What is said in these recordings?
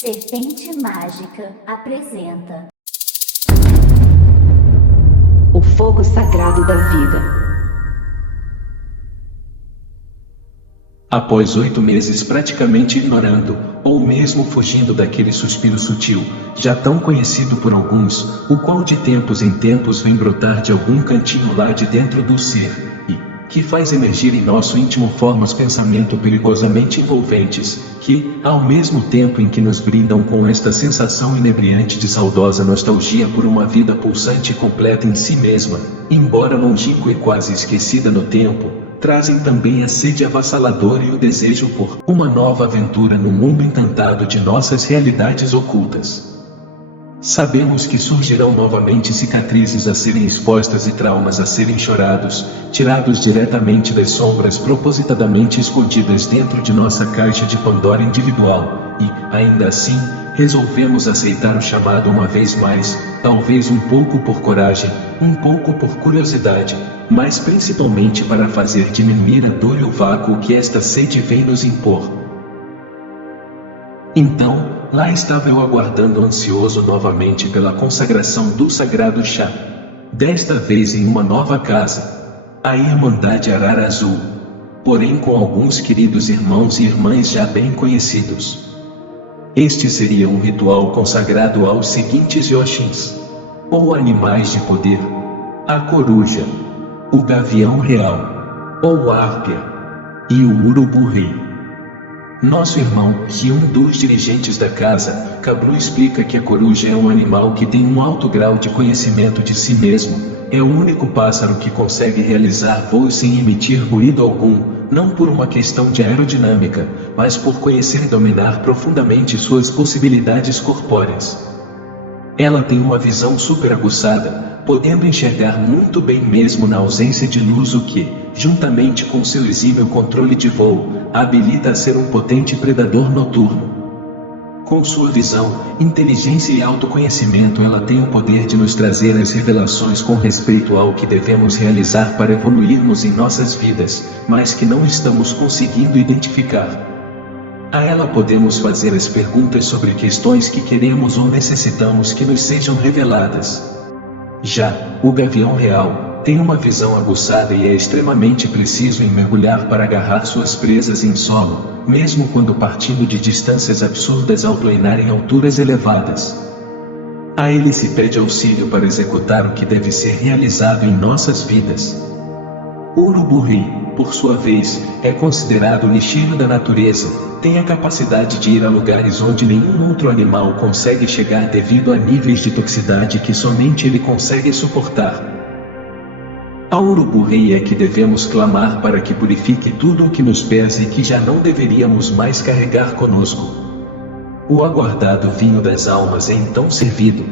Serpente Mágica apresenta O fogo sagrado da vida. Após 8 meses praticamente ignorando, ou mesmo fugindo daquele suspiro sutil, já tão conhecido por alguns, o qual de tempos em tempos vem brotar de algum cantinho lá de dentro do ser, e que faz emergir em nosso íntimo formas pensamento perigosamente envolventes, que, ao mesmo tempo em que nos brindam com esta sensação inebriante de saudosa nostalgia por uma vida pulsante e completa em si mesma, embora longínqua e quase esquecida no tempo, trazem também a sede avassaladora e o desejo por uma nova aventura no mundo encantado de nossas realidades ocultas. Sabemos que surgirão novamente cicatrizes a serem expostas e traumas a serem chorados, tirados diretamente das sombras propositadamente escondidas dentro de nossa caixa de Pandora individual, e, ainda assim, resolvemos aceitar o chamado uma vez mais, talvez um pouco por coragem, um pouco por curiosidade, mas principalmente para fazer diminuir a dor e o vácuo que esta sede vem nos impor. Então, lá estava eu aguardando ansioso novamente pela consagração do sagrado chá. Desta vez em uma nova casa, a Irmandade Arara Azul, porém com alguns queridos irmãos e irmãs já bem conhecidos. Este seria um ritual consagrado aos seguintes Yoshins, ou animais de poder: a coruja, o gavião real, ou árpia, e o urubu-rei. Nosso irmão, que um dos dirigentes da casa, Cablu, explica que a coruja é um animal que tem um alto grau de conhecimento de si mesmo, é o único pássaro que consegue realizar voos sem emitir ruído algum, não por uma questão de aerodinâmica, mas por conhecer e dominar profundamente suas possibilidades corpóreas. Ela tem uma visão super aguçada, podendo enxergar muito bem mesmo na ausência de luz, o que, juntamente com seu exímio controle de voo, a habilita a ser um potente predador noturno. Com sua visão, inteligência e autoconhecimento, ela tem o poder de nos trazer as revelações com respeito ao que devemos realizar para evoluirmos em nossas vidas, mas que não estamos conseguindo identificar. A ela podemos fazer as perguntas sobre questões que queremos ou necessitamos que nos sejam reveladas. Já o gavião real tem uma visão aguçada e é extremamente preciso em mergulhar para agarrar suas presas em solo, mesmo quando partindo de distâncias absurdas ao planar em alturas elevadas. A ele se pede auxílio para executar o que deve ser realizado em nossas vidas. O urubu-rei, por sua vez, é considerado o lixeiro da natureza, tem a capacidade de ir a lugares onde nenhum outro animal consegue chegar devido a níveis de toxicidade que somente ele consegue suportar. Ao urubu-rei é que devemos clamar para que purifique tudo o que nos pesa e que já não deveríamos mais carregar conosco. O aguardado vinho das almas é então servido.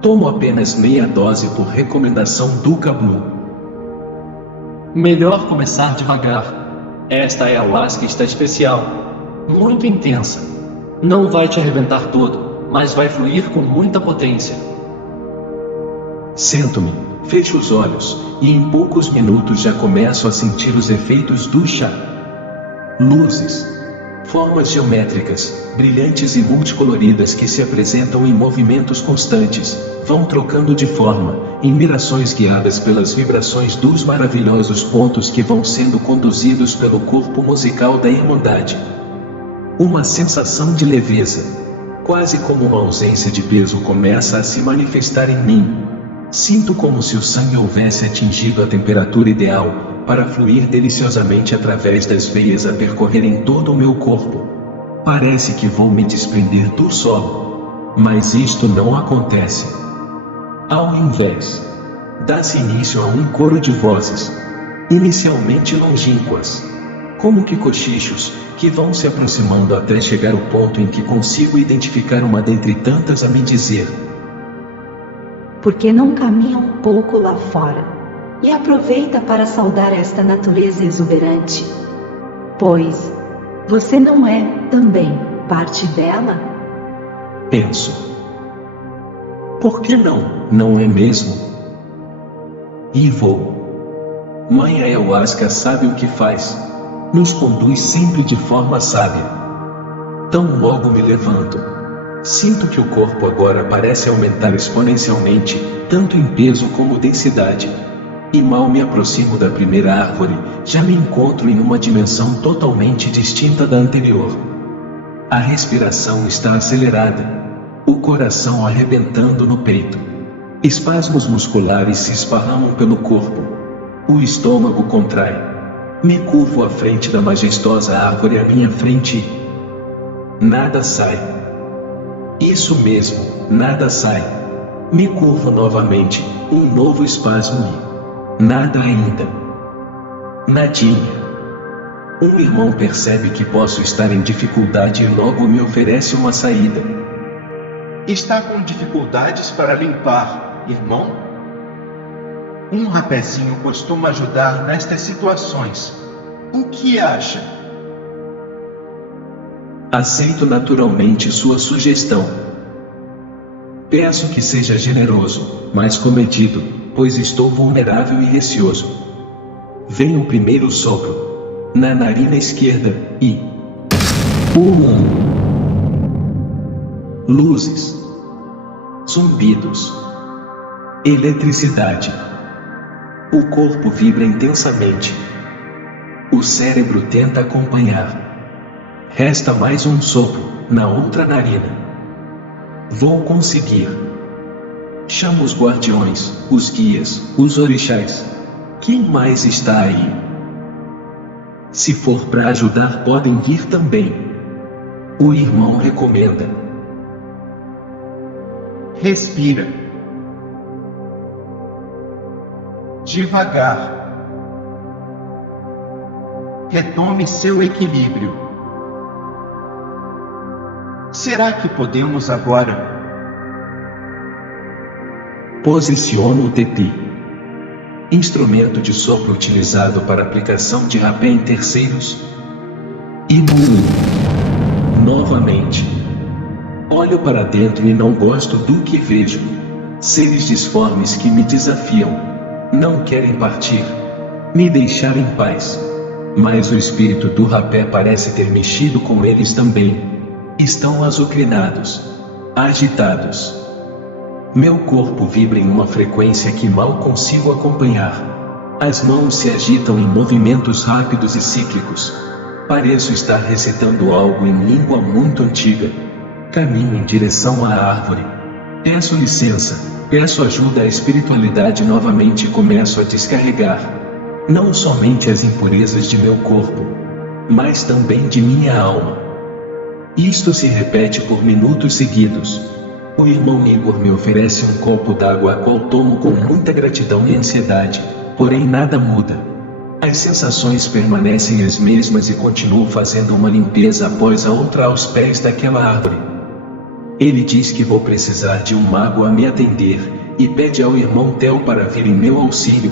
Tomo apenas meia dose por recomendação do Cablu. Melhor começar devagar. Esta ayahuasca está especial, muito intensa. Não vai te arrebentar todo, mas vai fluir com muita potência. Sento-me, fecho os olhos, e em poucos minutos já começo a sentir os efeitos do chá. Luzes, formas geométricas, brilhantes e multicoloridas que se apresentam em movimentos constantes, vão trocando de forma, em mirações guiadas pelas vibrações dos maravilhosos pontos que vão sendo conduzidos pelo corpo musical da Irmandade. Uma sensação de leveza, quase como uma ausência de peso, começa a se manifestar em mim. Sinto como se o sangue houvesse atingido a temperatura ideal, para fluir deliciosamente através das veias a percorrerem todo o meu corpo. Parece que vou me desprender do solo. Mas isto não acontece. Ao invés, dá-se início a um coro de vozes, inicialmente longínquas, como que cochichos, que vão se aproximando até chegar ao ponto em que consigo identificar uma dentre tantas a me dizer: Por que não caminha um pouco lá fora? E aproveita para saudar esta natureza exuberante? Pois você não é, também, parte dela? Penso. Por que não, não é mesmo? E vou. Mãe Ayahuasca sabe o que faz. Nos conduz sempre de forma sábia. Tão logo me levanto, Sinto que o corpo agora parece aumentar exponencialmente, tanto em peso como densidade. E mal me aproximo da primeira árvore, já me encontro em uma dimensão totalmente distinta da anterior. A respiração está acelerada, o coração arrebentando no peito. Espasmos musculares se esparramam pelo corpo. O estômago contrai. Me curvo à frente da majestosa árvore à minha frente e... nada sai. Isso mesmo, nada sai. Me curvo novamente, um novo espasmo e... nada ainda. Nadinha. Um irmão percebe que posso estar em dificuldade e logo me oferece uma saída. Está com dificuldades para limpar, irmão? Um rapezinho costuma ajudar nestas situações. O que acha? Aceito naturalmente sua sugestão. Peço que seja generoso, mas comedido, pois estou vulnerável e receoso. Vem o primeiro sopro, na narina esquerda, e... luzes. Zumbidos. Eletricidade. O corpo vibra intensamente. O cérebro tenta acompanhar. Resta mais um sopro, na outra narina. Vou conseguir. Chamo os guardiões, os guias, os orixás. Quem mais está aí? Se for para ajudar, podem vir também. O irmão recomenda. Respira. Devagar. Retome seu equilíbrio. Será que podemos agora? Posiciono o tepi. Instrumento de sopro utilizado para aplicação de rapé em terceiros. E novamente. Olho para dentro e não gosto do que vejo. Seres disformes que me desafiam. Não querem partir. Me deixar em paz. Mas o espírito do rapé parece ter mexido com eles também. Estão azucrinados. Agitados. Meu corpo vibra em uma frequência que mal consigo acompanhar. As mãos se agitam em movimentos rápidos e cíclicos. Pareço estar recitando algo em língua muito antiga. Caminho em direção à árvore. Peço licença, peço ajuda à espiritualidade novamente e começo a descarregar. Não somente as impurezas de meu corpo, mas também de minha alma. Isto se repete por minutos seguidos. O irmão Igor me oferece um copo d'água a qual tomo com muita gratidão e ansiedade, porém nada muda. As sensações permanecem as mesmas e continuo fazendo uma limpeza após a outra aos pés daquela árvore. Ele diz que vou precisar de um mago a me atender, e pede ao irmão Theo para vir em meu auxílio.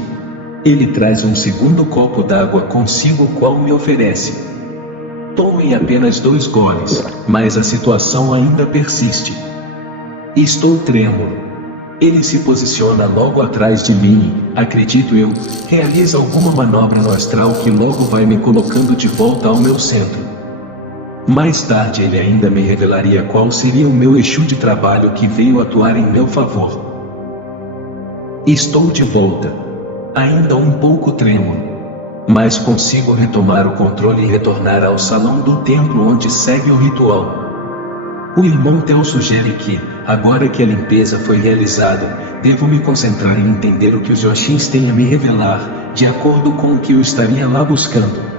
Ele traz um segundo copo d'água consigo, o qual me oferece. Tomo em apenas 2 goles, mas a situação ainda persiste. Estou trêmulo. Ele se posiciona logo atrás de mim, acredito eu, realiza alguma manobra no astral que logo vai me colocando de volta ao meu centro. Mais tarde ele ainda me revelaria qual seria o meu Exu de trabalho que veio atuar em meu favor. Estou de volta. Ainda um pouco trêmulo. Mas consigo retomar o controle e retornar ao salão do templo onde segue o ritual. O irmão Theo sugere que, agora que a limpeza foi realizada, devo me concentrar em entender o que os Yoshins têm a me revelar, de acordo com o que eu estaria lá buscando.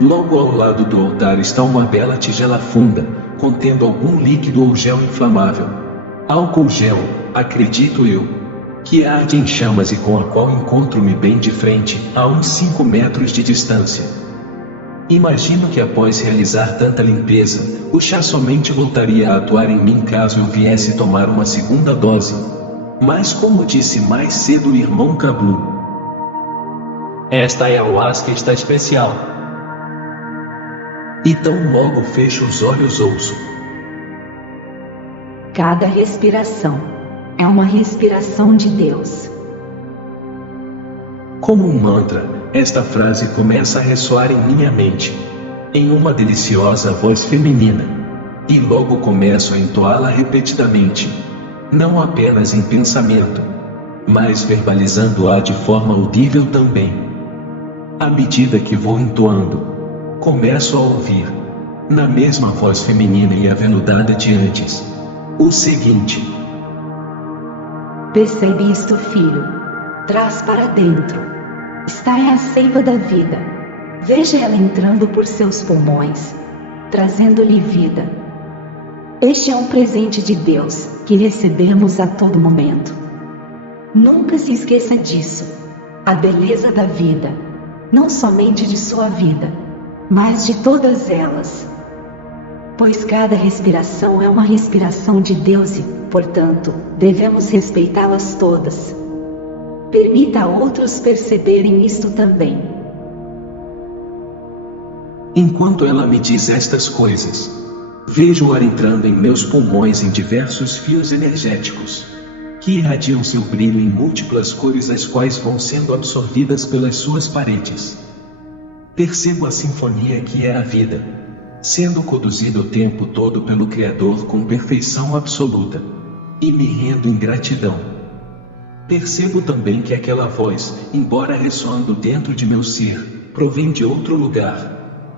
Logo ao lado do altar está uma bela tigela funda, contendo algum líquido ou gel inflamável. Álcool gel, acredito eu, que arde em chamas e com a qual encontro-me bem de frente, a uns 5 metros de distância. Imagino que após realizar tanta limpeza, o chá somente voltaria a atuar em mim caso eu viesse tomar uma segunda dose. Mas como disse mais cedo o irmão Cablu, esta ayahuasca está especial. E tão logo fecho os olhos ouço. Cada respiração é uma respiração de Deus. Como um mantra, esta frase começa a ressoar em minha mente, em uma deliciosa voz feminina. E logo começo a entoá-la repetidamente, não apenas em pensamento, mas verbalizando-a de forma audível também. À medida que vou entoando, começo a ouvir, na mesma voz feminina e aveludada de antes, o seguinte: Percebe isto, filho? Traz para dentro. Está é a seiva da vida. Veja ela entrando por seus pulmões, trazendo-lhe vida. Este é um presente de Deus, que recebemos a todo momento. Nunca se esqueça disso. A beleza da vida, não somente de sua vida, mas de todas elas. Pois cada respiração é uma respiração de Deus e, portanto, devemos respeitá-las todas. Permita a outros perceberem isto também. Enquanto ela me diz estas coisas, vejo o ar entrando em meus pulmões em diversos fios energéticos, que irradiam seu brilho em múltiplas cores, as quais vão sendo absorvidas pelas suas paredes. Percebo a sinfonia que é a vida, sendo conduzida o tempo todo pelo Criador com perfeição absoluta, e me rendo em gratidão. Percebo também que aquela voz, embora ressoando dentro de meu ser, provém de outro lugar.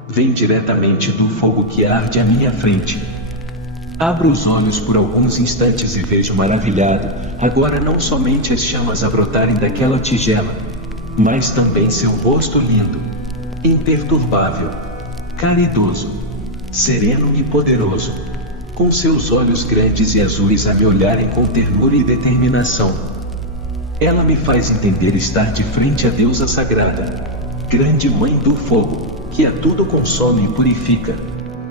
Vem diretamente do fogo que arde à minha frente. Abro os olhos por alguns instantes e vejo maravilhado, agora não somente as chamas a brotarem daquela tigela, mas também seu rosto lindo, imperturbável, caridoso, sereno e poderoso, com seus olhos grandes e azuis a me olharem com ternura e determinação. Ela me faz entender estar de frente à deusa sagrada, grande mãe do fogo, que a tudo consome e purifica,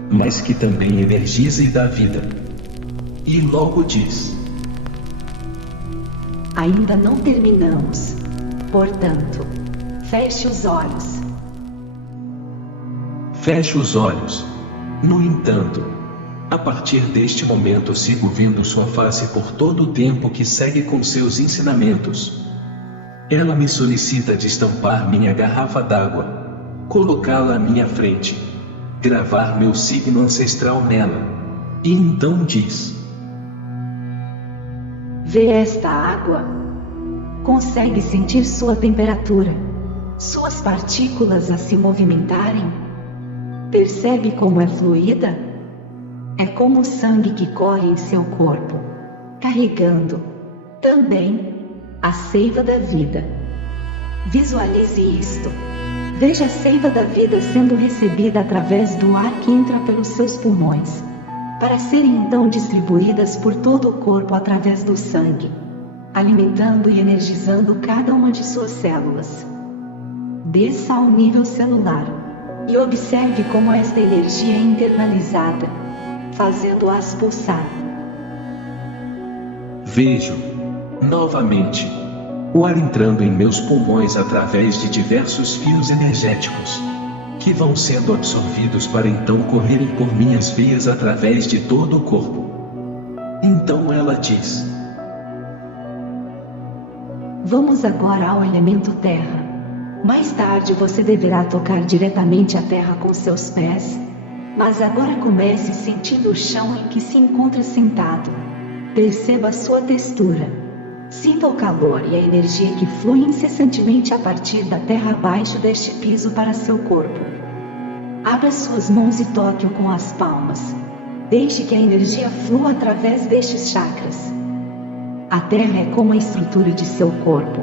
mas que também energiza e dá vida. E logo diz: Ainda não terminamos. Portanto, feche os olhos. Fecho os olhos. No entanto, a partir deste momento sigo vendo sua face por todo o tempo que segue com seus ensinamentos. Ela me solicita de estampar minha garrafa d'água, colocá-la à minha frente, gravar meu signo ancestral nela, e então diz: Vê esta água? Consegue sentir sua temperatura, suas partículas a se movimentarem? Percebe como é fluida? É como o sangue que corre em seu corpo, carregando, também, a seiva da vida. Visualize isto. Veja a seiva da vida sendo recebida através do ar que entra pelos seus pulmões, para serem então distribuídas por todo o corpo através do sangue, alimentando e energizando cada uma de suas células. Desça ao nível celular e observe como esta energia é internalizada, fazendo-as pulsar. Vejo, novamente, o ar entrando em meus pulmões através de diversos fios energéticos, que vão sendo absorvidos para então correrem por minhas veias através de todo o corpo. Então ela diz: Vamos agora ao elemento terra. Mais tarde você deverá tocar diretamente a terra com seus pés, mas agora comece sentindo o chão em que se encontra sentado. Perceba a sua textura. Sinta o calor e a energia que flui incessantemente a partir da terra abaixo deste piso para seu corpo. Abra suas mãos e toque-o com as palmas. Deixe que a energia flua através destes chakras. A terra é como a estrutura de seu corpo.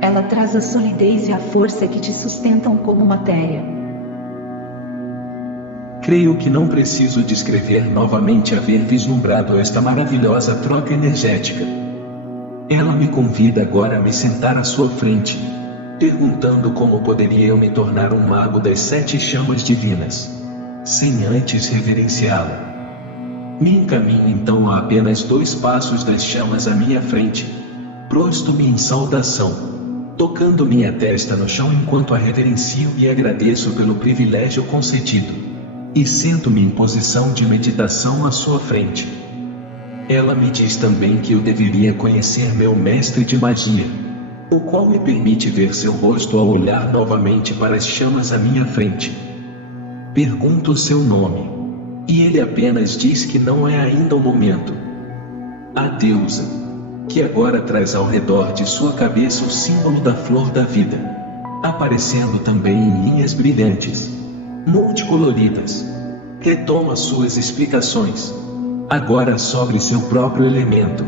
Ela traz a solidez e a força que te sustentam como matéria. Creio que não preciso descrever novamente haver vislumbrado esta maravilhosa troca energética. Ela me convida agora a me sentar à sua frente, perguntando como poderia eu me tornar um mago das 7 chamas divinas, sem antes reverenciá-la. Me encaminho então a apenas 2 passos das chamas à minha frente, prosto-me em saudação, tocando minha testa no chão enquanto a reverencio e agradeço pelo privilégio concedido, e sento-me em posição de meditação à sua frente. Ela me diz também que eu deveria conhecer meu mestre de magia, o qual me permite ver seu rosto ao olhar novamente para as chamas à minha frente. Pergunto seu nome. E ele apenas diz que não é ainda o momento. A deusa, que agora traz ao redor de sua cabeça o símbolo da flor da vida, aparecendo também em linhas brilhantes, multicoloridas, retoma suas explicações, agora sobre seu próprio elemento,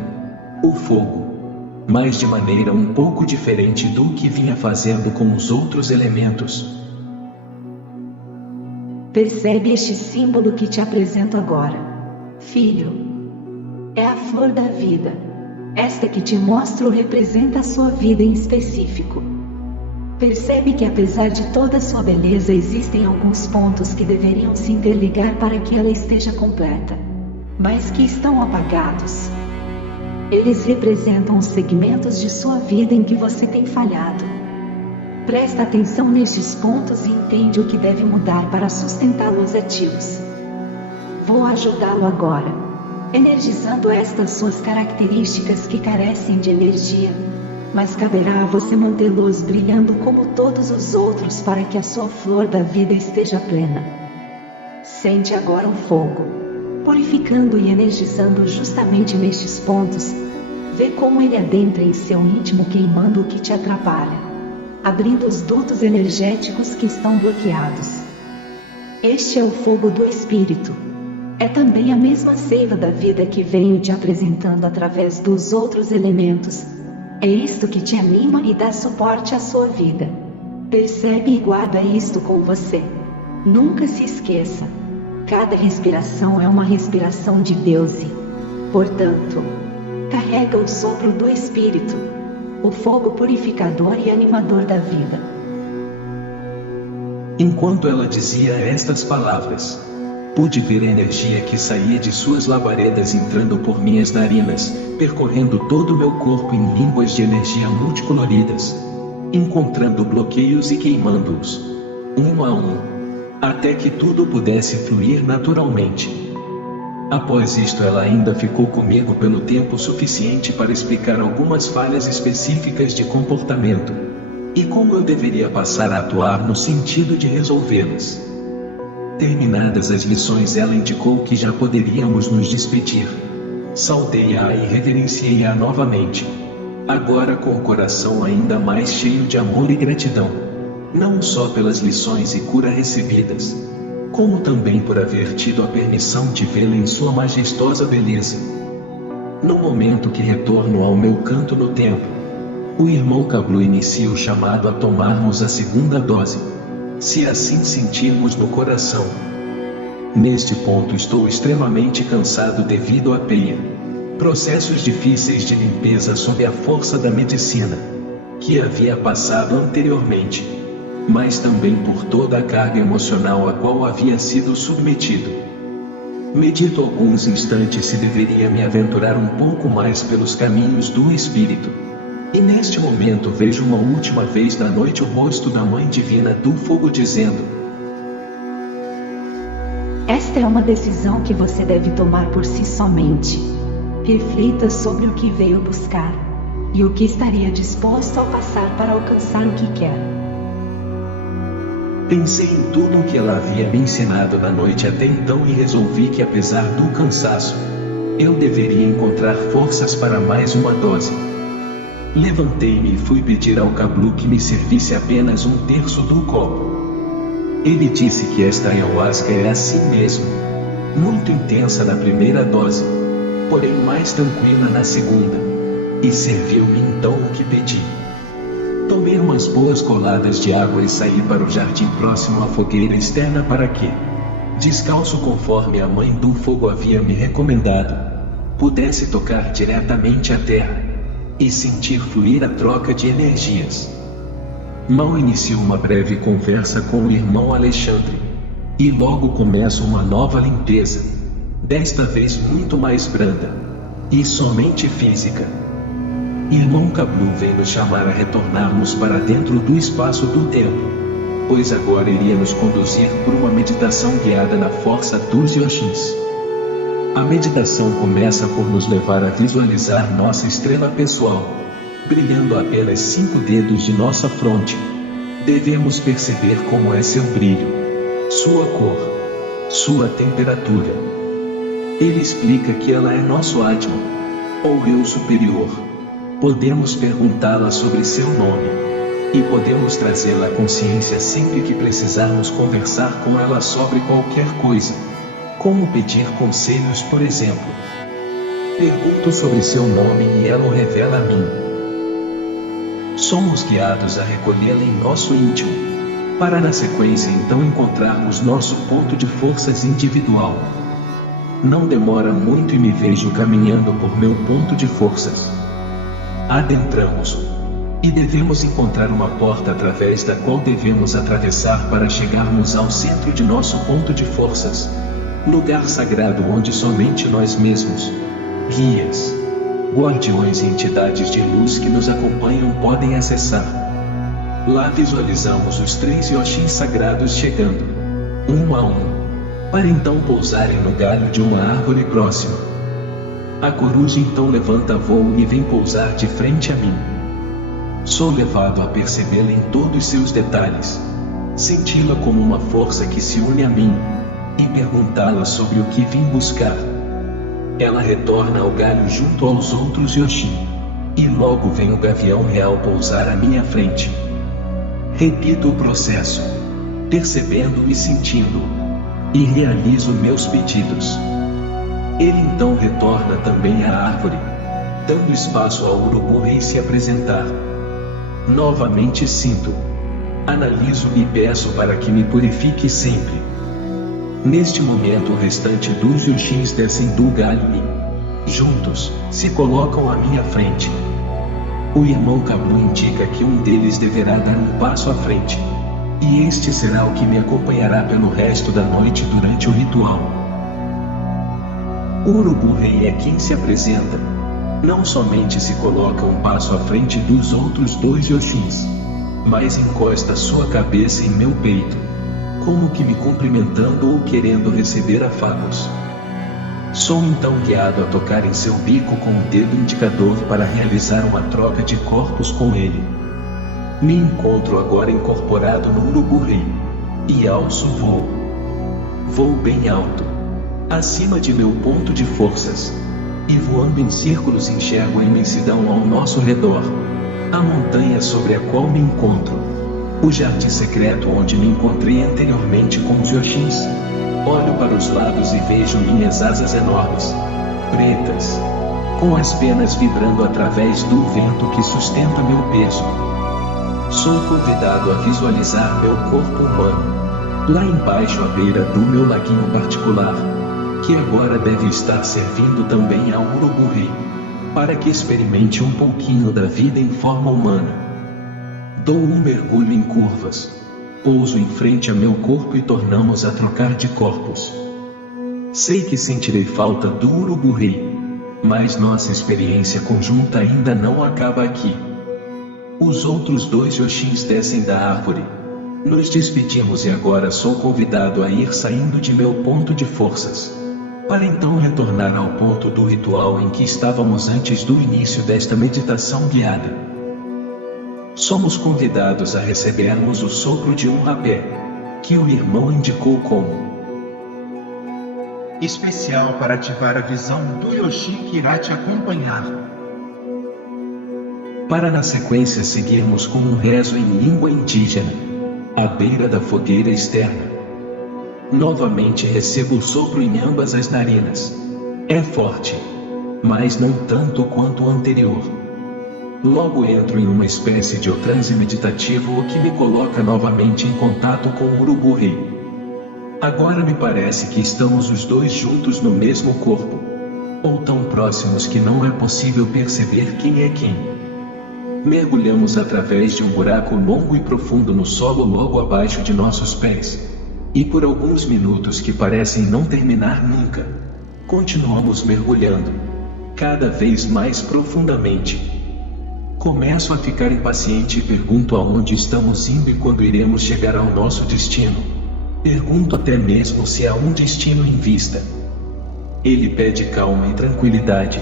o fogo, mas de maneira um pouco diferente do que vinha fazendo com os outros elementos. Percebe este símbolo que te apresento agora, filho? É a flor da vida. Esta que te mostro representa a sua vida em específico. Percebe que apesar de toda sua beleza existem alguns pontos que deveriam se interligar para que ela esteja completa, mas que estão apagados. Eles representam os segmentos de sua vida em que você tem falhado. Presta atenção nesses pontos e entende o que deve mudar para sustentá-los ativos. Vou ajudá-lo agora, energizando estas suas características que carecem de energia, mas caberá a você mantê-los brilhando como todos os outros para que a sua flor da vida esteja plena. Sente agora o fogo, purificando e energizando justamente nestes pontos. Vê como ele adentra em seu íntimo, queimando o que te atrapalha, abrindo os dutos energéticos que estão bloqueados. Este é o fogo do Espírito. É também a mesma seiva da vida que venho te apresentando através dos outros elementos. É isto que te anima e dá suporte à sua vida. Percebe e guarda isto com você. Nunca se esqueça. Cada respiração é uma respiração de Deus e, portanto, carrega o sopro do Espírito, o fogo purificador e animador da vida. Enquanto ela dizia estas palavras, pude ver a energia que saía de suas labaredas entrando por minhas narinas, percorrendo todo o meu corpo em línguas de energia multicoloridas, encontrando bloqueios e queimando-os, um a um, até que tudo pudesse fluir naturalmente. Após isto, ela ainda ficou comigo pelo tempo suficiente para explicar algumas falhas específicas de comportamento, e como eu deveria passar a atuar no sentido de resolvê-las. Terminadas as lições, ela indicou que já poderíamos nos despedir. Saudei-a e reverenciei-a novamente, agora com o coração ainda mais cheio de amor e gratidão, não só pelas lições e cura recebidas, como também por haver tido a permissão de vê-la em sua majestosa beleza. No momento que retorno ao meu canto no templo, o irmão Kablu inicia o chamado a tomarmos a segunda dose, se assim sentirmos no coração. Neste ponto estou extremamente cansado devido à peia, processos difíceis de limpeza sob a força da medicina, que havia passado anteriormente, mas também por toda a carga emocional a qual havia sido submetido. Medito alguns instantes se deveria me aventurar um pouco mais pelos caminhos do Espírito. E neste momento vejo uma última vez na noite o rosto da Mãe Divina do Fogo dizendo: esta é uma decisão que você deve tomar por si somente. Reflita sobre o que veio buscar, e o que estaria disposto a passar para alcançar o que quer. Pensei em tudo o que ela havia me ensinado na noite até então e resolvi que, apesar do cansaço, eu deveria encontrar forças para mais uma dose. Levantei-me e fui pedir ao Kablu que me servisse apenas um terço do copo. Ele disse que esta ayahuasca é assim mesmo, muito intensa na primeira dose, porém mais tranquila na segunda, e serviu-me então o que pedi. Tomei umas boas coladas de água e saí para o jardim próximo à fogueira externa para que, descalço conforme a Mãe do Fogo havia me recomendado, pudesse tocar diretamente a terra e sentir fluir a troca de energias. Mal inicio uma breve conversa com o irmão Alexandre, e logo começo uma nova limpeza, desta vez muito mais branda, e somente física. Irmão Kablu veio nos chamar a retornarmos para dentro do espaço do templo, pois agora iria nos conduzir por uma meditação guiada na força dos Yoshins. A meditação começa por nos levar a visualizar nossa estrela pessoal, brilhando apenas 5 dedos de nossa fronte. Devemos perceber como é seu brilho, sua cor, Sua temperatura. Ele explica que ela é nosso Atman, ou eu superior. Podemos perguntá-la sobre seu nome. E podemos trazê-la à consciência sempre que precisarmos conversar com ela sobre qualquer coisa. Como pedir conselhos, por exemplo. Pergunto sobre seu nome e ela o revela a mim. Somos guiados a recolhê-la em nosso íntimo, para na sequência então encontrarmos nosso ponto de forças individual. Não demora muito e me vejo caminhando por meu ponto de forças. Adentramos. E devemos encontrar uma porta através da qual devemos atravessar para chegarmos ao centro de nosso ponto de forças. Lugar sagrado onde somente nós mesmos, guias, guardiões e entidades de luz que nos acompanham podem acessar. Lá visualizamos os 3 Yoshins sagrados chegando, um a um, para então pousarem no galho de uma árvore próxima. A coruja então levanta voo e vem pousar de frente a mim. Sou levado a percebê-la em todos seus detalhes, senti-la como uma força que se une a mim, e perguntá-la sobre o que vim buscar. Ela retorna ao galho junto aos outros Yoshin, e logo vem o gavião real pousar à minha frente. Repito o processo, percebendo e sentindo, e realizo meus pedidos. Ele então retorna também à árvore, dando espaço ao urubu-rei se apresentar. Novamente sinto, analiso e peço para que me purifique sempre. Neste momento o restante dos Yoshins descem do galho e, juntos, se colocam à minha frente. O irmão Kabu indica que um deles deverá dar um passo à frente, e este será o que me acompanhará pelo resto da noite durante o ritual. O urubu-rei é quem se apresenta. Não somente se coloca um passo à frente dos outros 2 Yoshins, mas encosta sua cabeça em meu peito, como que me cumprimentando ou querendo receber afagos. Sou então guiado a tocar em seu bico com o dedo indicador para realizar uma troca de corpos com ele. Me encontro agora incorporado no urubu-rei, e alço voo. Voo bem alto, acima de meu ponto de forças. E voando em círculos enxergo a imensidão ao nosso redor. A montanha sobre a qual me encontro. O jardim secreto onde me encontrei anteriormente com os Yoshins. Olho para os lados e vejo minhas asas enormes, pretas, com as penas vibrando através do vento que sustenta meu peso. Sou convidado a visualizar meu corpo humano, lá embaixo à beira do meu laguinho particular, que agora deve estar servindo também ao urubu-rei, para que experimente um pouquinho da vida em forma humana. Dou um mergulho em curvas, pouso em frente a meu corpo e tornamos a trocar de corpos. Sei que sentirei falta do urubu-rei, mas nossa experiência conjunta ainda não acaba aqui. Os outros 2 Yoshins descem da árvore. Nos despedimos e agora sou convidado a ir saindo de meu ponto de forças, para então retornar ao ponto do ritual em que estávamos antes do início desta meditação guiada. Somos convidados a recebermos o sopro de um rapé, que o irmão indicou como especial para ativar a visão do Yoshin que irá te acompanhar. Para na sequência seguirmos com um rezo em língua indígena, à beira da fogueira externa. Novamente recebo o sopro em ambas as narinas. É forte, mas não tanto quanto o anterior. Logo entro em uma espécie de transe meditativo, o que me coloca novamente em contato com o urubu-rei. Agora me parece que estamos os 2 juntos no mesmo corpo, ou tão próximos que não é possível perceber quem é quem. Mergulhamos através de um buraco longo e profundo no solo logo abaixo de nossos pés. E por alguns minutos que parecem não terminar nunca, continuamos mergulhando, cada vez mais profundamente. Começo a ficar impaciente e pergunto aonde estamos indo e quando iremos chegar ao nosso destino. Pergunto até mesmo se há um destino em vista. Ele pede calma e tranquilidade.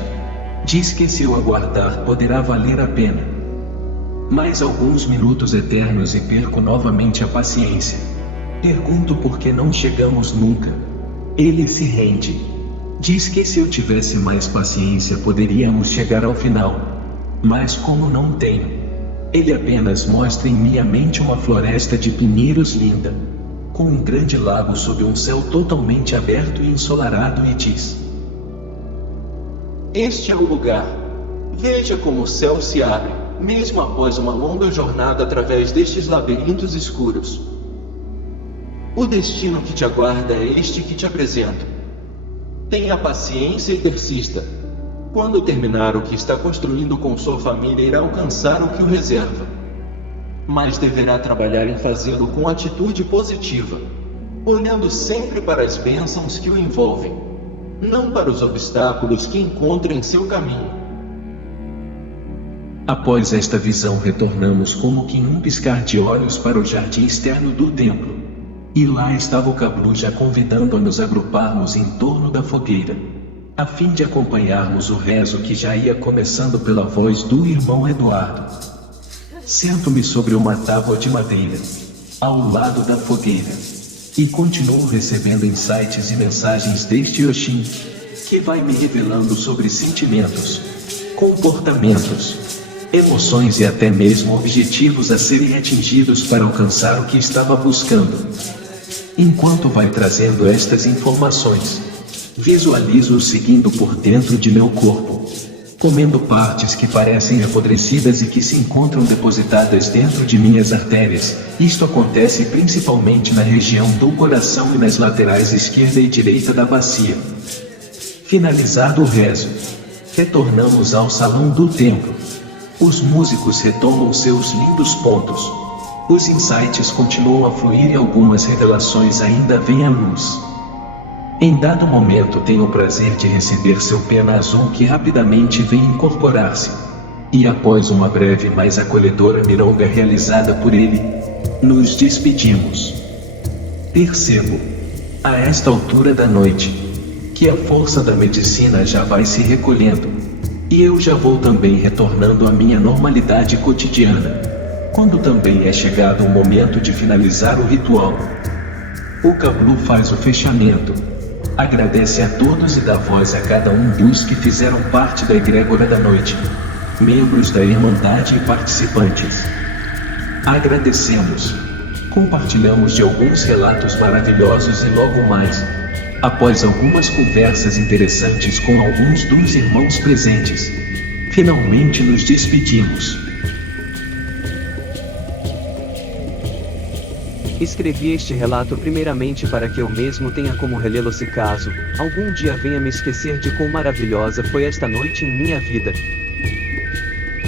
Diz que se eu aguardar poderá valer a pena. Mais alguns minutos eternos e perco novamente a paciência. Pergunto por que não chegamos nunca. Ele se rende. Diz que se eu tivesse mais paciência poderíamos chegar ao final. Mas como não tenho, ele apenas mostra em minha mente uma floresta de pinheiros linda, com um grande lago sob um céu totalmente aberto e ensolarado e diz: Este é o lugar. Veja como o céu se abre, mesmo após uma longa jornada através destes labirintos escuros. O destino que te aguarda é este que te apresento. Tenha paciência e persista. Quando terminar o que está construindo com sua família, irá alcançar o que o reserva. Mas deverá trabalhar em fazê-lo com atitude positiva, olhando sempre para as bênçãos que o envolvem, não para os obstáculos que encontra em seu caminho. Após esta visão, retornamos como que em um piscar de olhos para o jardim externo do templo. E lá estava o Kablu já convidando a nos agruparmos em torno da fogueira, a fim de acompanharmos o rezo que já ia começando pela voz do irmão Eduardo. Sento-me sobre uma tábua de madeira, ao lado da fogueira, e continuo recebendo insights e mensagens deste Oshin, que vai me revelando sobre sentimentos, comportamentos, emoções e até mesmo objetivos a serem atingidos para alcançar o que estava buscando. Enquanto vai trazendo estas informações, visualizo-o seguindo por dentro de meu corpo, comendo partes que parecem apodrecidas e que se encontram depositadas dentro de minhas artérias. Isto acontece principalmente na região do coração e nas laterais esquerda e direita da bacia. Finalizado o rezo, retornamos ao salão do templo. Os músicos retomam seus lindos pontos. Os insights continuam a fluir e algumas revelações ainda vêm à luz. Em dado momento tenho o prazer de receber seu pena azul que rapidamente vem incorporar-se. E após uma breve mas acolhedora milonga realizada por ele, nos despedimos. Percebo, a esta altura da noite, que a força da medicina já vai se recolhendo, e eu já vou também retornando à minha normalidade cotidiana. Quando também é chegado o momento de finalizar o ritual, o Kablu faz o fechamento, agradece a todos e dá voz a cada um dos que fizeram parte da egrégora da noite, membros da Irmandade e participantes. Agradecemos, compartilhamos de alguns relatos maravilhosos e logo mais, após algumas conversas interessantes com alguns dos irmãos presentes, finalmente nos despedimos. Escrevi este relato primeiramente para que eu mesmo tenha como relê-lo se caso algum dia venha me esquecer de quão maravilhosa foi esta noite em minha vida.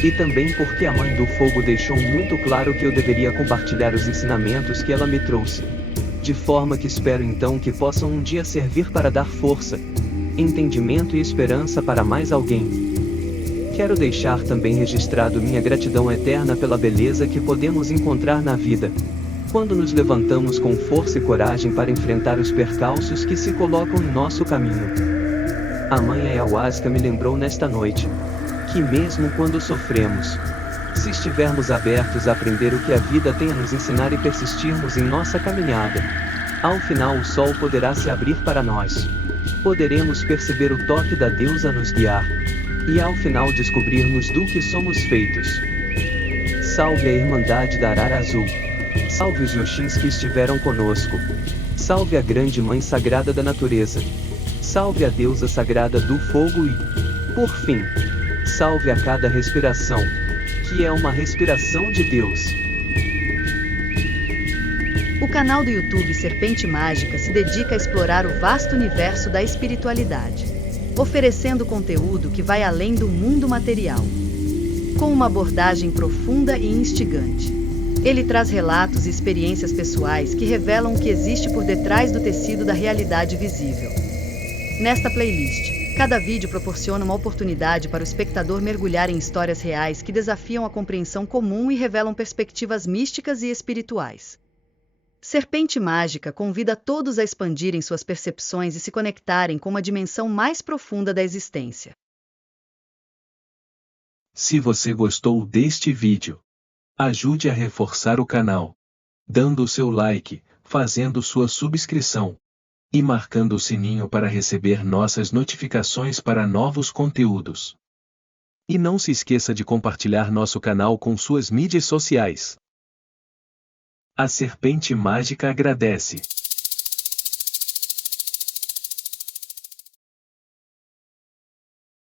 E também porque a Mãe do Fogo deixou muito claro que eu deveria compartilhar os ensinamentos que ela me trouxe. De forma que espero então que possam um dia servir para dar força, entendimento e esperança para mais alguém. Quero deixar também registrado minha gratidão eterna pela beleza que podemos encontrar na vida, quando nos levantamos com força e coragem para enfrentar os percalços que se colocam em nosso caminho. A Mãe Ayahuasca me lembrou nesta noite, que mesmo quando sofremos, se estivermos abertos a aprender o que a vida tem a nos ensinar e persistirmos em nossa caminhada, ao final o sol poderá se abrir para nós. Poderemos perceber o toque da deusa nos guiar, e ao final descobrirmos do que somos feitos. Salve a Irmandade da Arara Azul. Salve os Yoshins que estiveram conosco. Salve a Grande Mãe Sagrada da Natureza. Salve a Deusa Sagrada do Fogo e, por fim, salve a cada respiração, que é uma respiração de Deus. O canal do YouTube Serpente Mágica se dedica a explorar o vasto universo da espiritualidade, oferecendo conteúdo que vai além do mundo material, com uma abordagem profunda e instigante. Ele traz relatos e experiências pessoais que revelam o que existe por detrás do tecido da realidade visível. Nesta playlist, cada vídeo proporciona uma oportunidade para o espectador mergulhar em histórias reais que desafiam a compreensão comum e revelam perspectivas místicas e espirituais. Serpente Mágica convida todos a expandirem suas percepções e se conectarem com uma dimensão mais profunda da existência. Se você gostou deste vídeo, ajude a reforçar o canal, dando o seu like, fazendo sua subscrição e marcando o sininho para receber nossas notificações para novos conteúdos. E não se esqueça de compartilhar nosso canal com suas mídias sociais. A Serpente Mágica agradece.